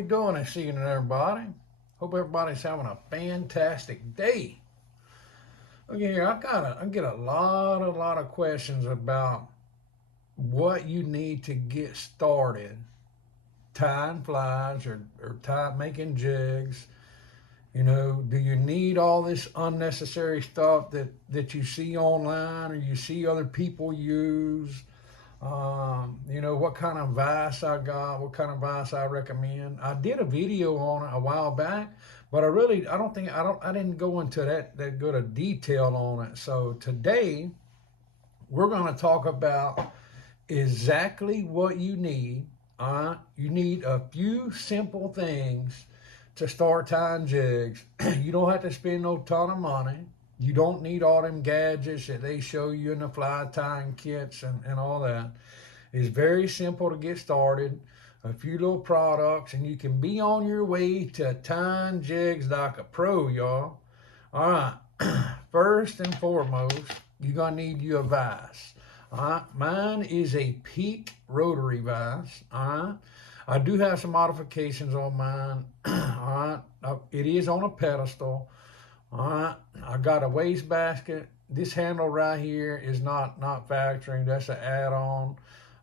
we doing this evening, everybody? Hope everybody's having a fantastic day. Look here, I get a lot of questions about what you need to get started tying flies or making jigs. You know, do you need all this unnecessary stuff that you see online or you see other people use? You know, what kind of vise I got, what kind of vise I recommend. I did a video on it a while back, but I didn't go into that good a detail on it. So today we're going to talk about exactly what you need. You need a few simple things to start tying jigs. You don't have to spend no ton of money. You don't need all them gadgets that they show you in the fly tying kits and all that. It's very simple to get started. A few little products and you can be on your way to tying jigs like a pro, y'all. All right, first and foremost, you're going to need you a vise. All right, mine is a Peak rotary vise. All right, I do have some modifications on mine. All right, it is on a pedestal. All right, I got a waste basket. This handle right here is not factory. That's an add-on.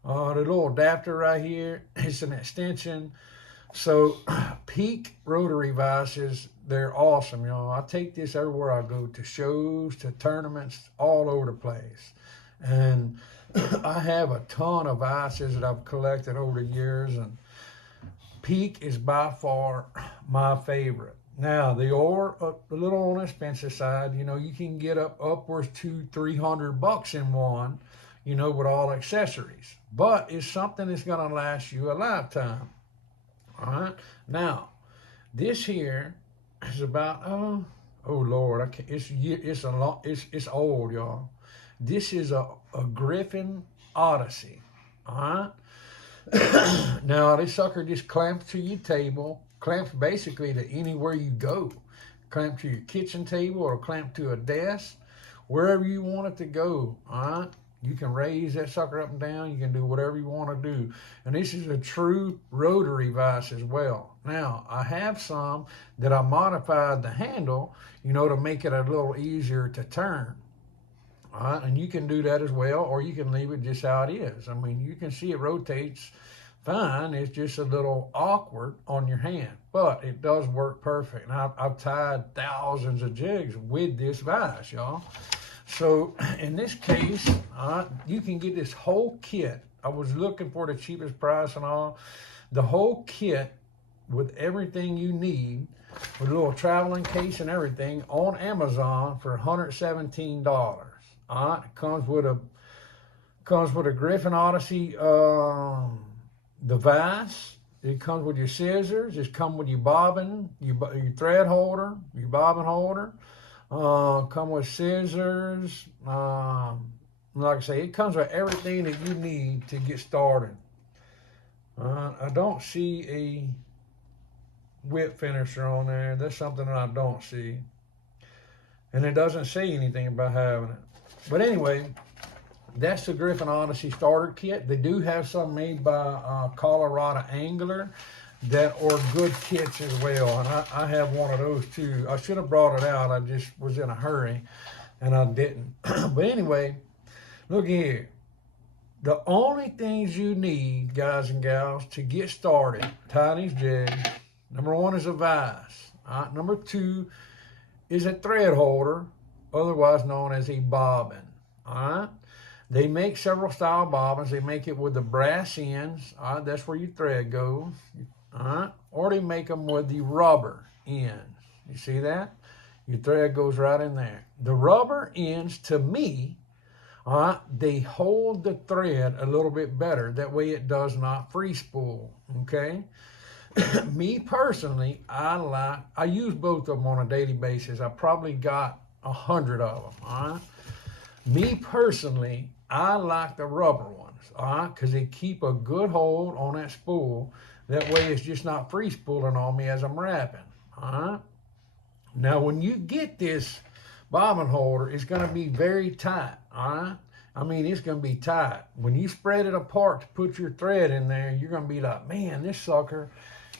The little adapter right here is an extension. So Peak rotary vices, they're awesome, y'all. I take this everywhere I go, to shows, to tournaments, all over the place. And I have a ton of vices that I've collected over the years, and Peak is by far my favorite. Now, they are a little on the expensive side. You know, you can get upwards to $300 in one, you know, with all accessories. But it's something that's going to last you a lifetime. All right. Now, this here is about, oh Lord, it's old, y'all. This is a Griffin Odyssey. All right. Now, this sucker just clamps to your table. Clamps basically to anywhere you go. Clamp to your kitchen table or clamp to a desk, wherever you want it to go. All right, you can raise that sucker up and down. You can do whatever you want to do. And this is a true rotary vise as well. Now, I have some that I modified the handle, you know, to make it a little easier to turn. All right, and you can do that as well, or you can leave it just how it is. I mean, you can see it rotates fine. It's just a little awkward on your hand, but it does work perfect. And I've tied thousands of jigs with this vise, y'all. So in this case, you can get this whole kit. I was looking for the cheapest price and all. The whole kit with everything you need, with a little traveling case and everything, on Amazon for $117. All right, it comes with a Griffin Odyssey. The vise, it comes with your scissors, it comes with your bobbin, your thread holder, your bobbin holder, come with scissors. Like I say, it comes with everything that you need to get started. I don't see a whip finisher on there. That's something that I don't see. And it doesn't say anything about having it. But anyway, that's the Griffin Odyssey starter kit. They do have some made by Colorado Angler that are good kits as well. And I have one of those too. I should have brought it out. I just was in a hurry and I didn't. But anyway, look here. The only things you need, guys and gals, to get started tying these jigs, number one is a vise. Number two is a thread holder, otherwise known as a bobbin. All right. They make several style bobbins. They make it with the brass ends. That's where your thread goes. Or they make them with the rubber ends. You see that? Your thread goes right in there. The rubber ends, to me, they hold the thread a little bit better. That way it does not free spool. Okay? Me personally, I use both of them on a daily basis. I probably got 100 of them. Me personally, I like the rubber ones, because they keep a good hold on that spool. That way it's just not free spooling on me as I'm wrapping. Now, when you get this bobbin holder, it's going to be very tight. I mean, it's going to be tight. When you spread it apart to put your thread in there, you're going to be like, man, this sucker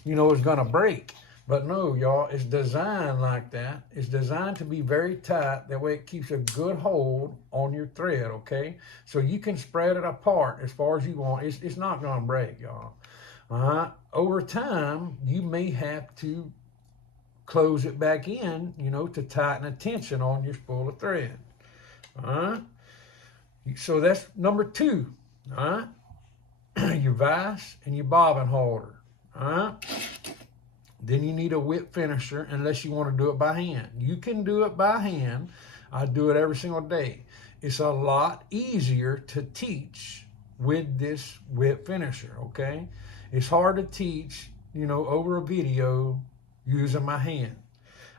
you know, is gonna break. But no, y'all, it's designed like that. It's designed to be very tight. That way it keeps a good hold on your thread, okay? So you can spread it apart as far as you want. It's not gonna break, y'all. All right? Over time, you may have to close it back in, you know, to tighten the tension on your spool of thread. All right? So that's number 2, all right? Your vise and your bobbin holder, all right? Then you need a whip finisher unless you want to do it by hand. You can do it by hand. I do it every single day. It's a lot easier to teach with this whip finisher, okay? It's hard to teach, you know, over a video using my hand.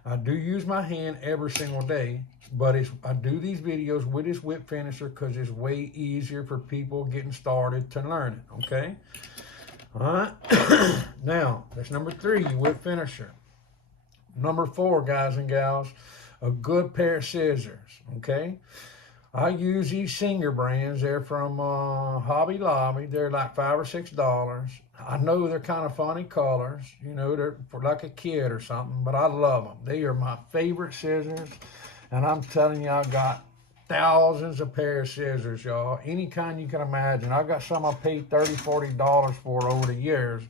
I do use my hand every single day, but I do these videos with this whip finisher because it's way easier for people getting started to learn it, okay? All right. Now, that's number 3, your whip finisher. Number 4, guys and gals, a good pair of scissors, okay? I use these Singer brands. They're from Hobby Lobby. They're like $5 or $6. I know they're kind of funny colors. You know, they're for like a kid or something, but I love them. They are my favorite scissors, and I'm telling you, I got thousands of pair of scissors, y'all. Any kind you can imagine. I got some I paid $30, $40 for over the years,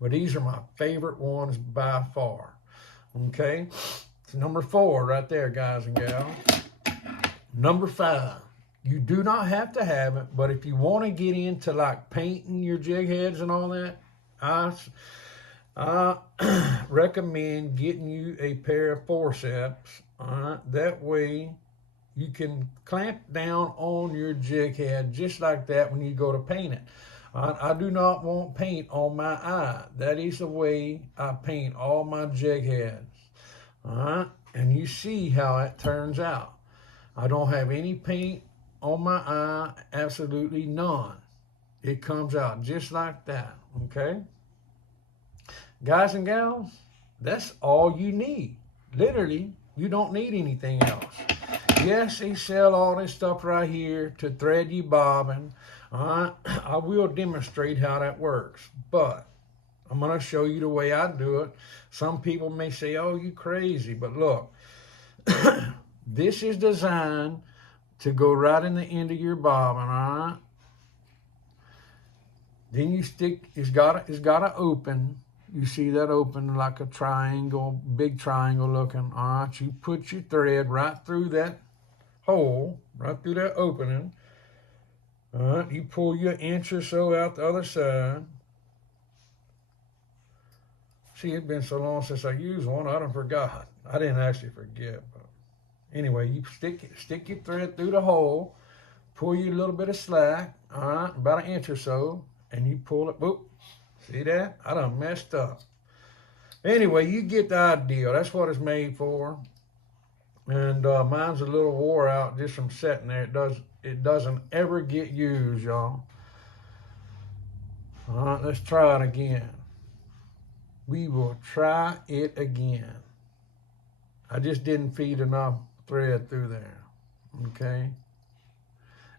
but these are my favorite ones by far. Okay, it's number 4 right there, guys and gals. Number 5, you do not have to have it, but if you want to get into like painting your jig heads and all that, I recommend getting you a pair of forceps. All right, that way you can clamp down on your jig head just like that when you go to paint it. I do not want paint on my eye. That is the way I paint all my jig heads. All right, and you see how it turns out. I don't have any paint on my eye, absolutely none. It comes out just like that, okay? Guys and gals, that's all you need. Literally, you don't need anything else. Yes, they sell all this stuff right here to thread your bobbin. I will demonstrate how that works, but I'm going to show you the way I do it. Some people may say, oh, you crazy, but look, this is designed to go right in the end of your bobbin, all right? Then you stick, it's got to open. You see that open like a triangle, big triangle looking, all right? You put your thread right through that hole, right through that opening. All right, you pull your inch or so out the other side. See, it's been so long since I used one, I done forgot. I didn't actually forget, but anyway, you stick your thread through the hole, pull you a little bit of slack, all right, about an inch or so, and you pull it, boop. See that? I done messed up. Anyway, you get the idea. That's what it's made for. And mine's a little wore out just from sitting there. It doesn't ever get used, y'all. All right, let's try it again. We will try it again. I just didn't feed enough thread through there, okay?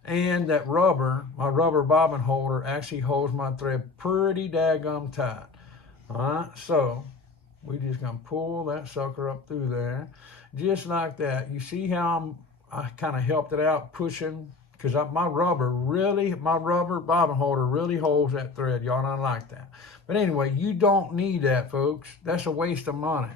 And that rubber, my rubber bobbin holder, actually holds my thread pretty daggum tight. All right, so we just gonna pull that sucker up through there, just like that. You see how I kind of helped it out, pushing, because my rubber bobbin holder really holds that thread. Y'all don't like that. But anyway, you don't need that, folks. That's a waste of money.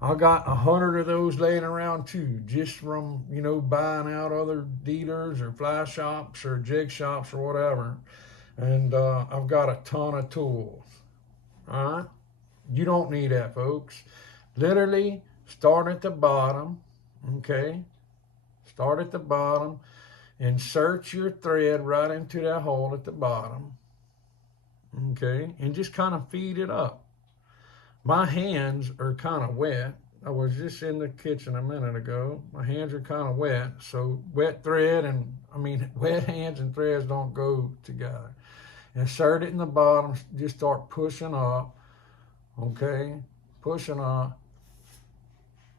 I got 100 of those laying around too, just from, you know, buying out other dealers or fly shops or jig shops or whatever. And I've got a ton of tools. All right? You don't need that, folks. Literally, start at the bottom, okay? Start at the bottom, insert your thread right into that hole at the bottom, okay? And just kind of feed it up. My hands are kind of wet. I was just in the kitchen a minute ago. My hands are kind of wet, so wet hands and threads don't go together. Insert it in the bottom, just start pushing up, okay? Pushing up.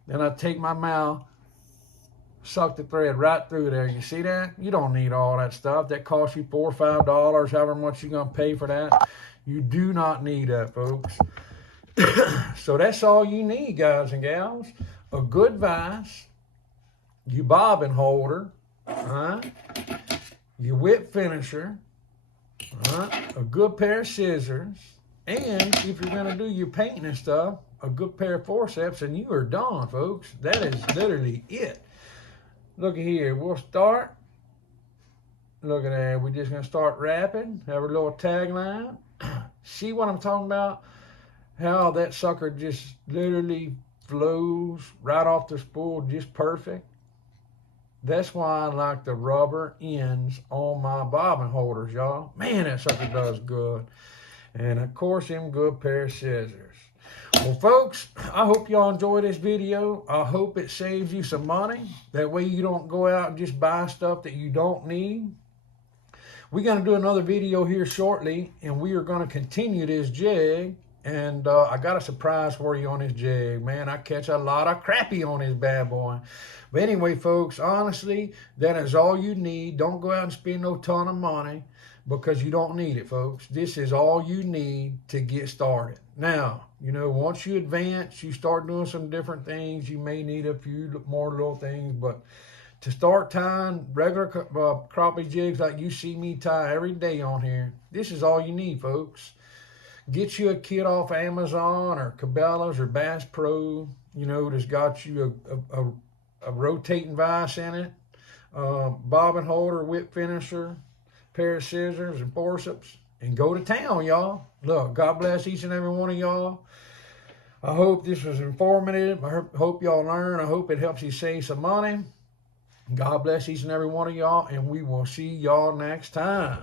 Then I take my mouth, suck the thread right through there. You see that? You don't need all that stuff. That costs you $4 or $5, however much you're gonna pay for that. You do not need that, folks. So that's all you need, guys and gals. A good vise, your bobbin holder, your whip finisher, a good pair of scissors, and if you're going to do your painting and stuff, a good pair of forceps, and you are done, folks. That is literally it. Look at here. We'll start. Look at that. We're just going to start wrapping. Have a little tagline. See what I'm talking about? How that sucker just literally flows right off the spool just perfect. That's why I like the rubber ends on my bobbin holders, y'all. Man, that sucker does good. And of course, them good pair of scissors. Well, folks, I hope y'all enjoy this video. I hope it saves you some money. That way you don't go out and just buy stuff that you don't need. We're going to do another video here shortly, and we are going to continue this jig. And I got a surprise for you on this jig. Man, I catch a lot of crappie on this bad boy. But anyway, folks, honestly, that is all you need. Don't go out and spend no ton of money because you don't need it, folks. This is all you need to get started. Now, you know, once you advance, you start doing some different things. You may need a few more little things, but to start tying regular crappie jigs like you see me tie every day on here, this is all you need, folks. Get you a kit off Amazon or Cabela's or Bass Pro, you know, that's got you a rotating vise in it, bobbin holder, whip finisher, pair of scissors and forceps, and go to town, y'all. Look, God bless each and every one of y'all. I hope this was informative. I hope y'all learn. I hope it helps you save some money. God bless each and every one of y'all, and we will see y'all next time.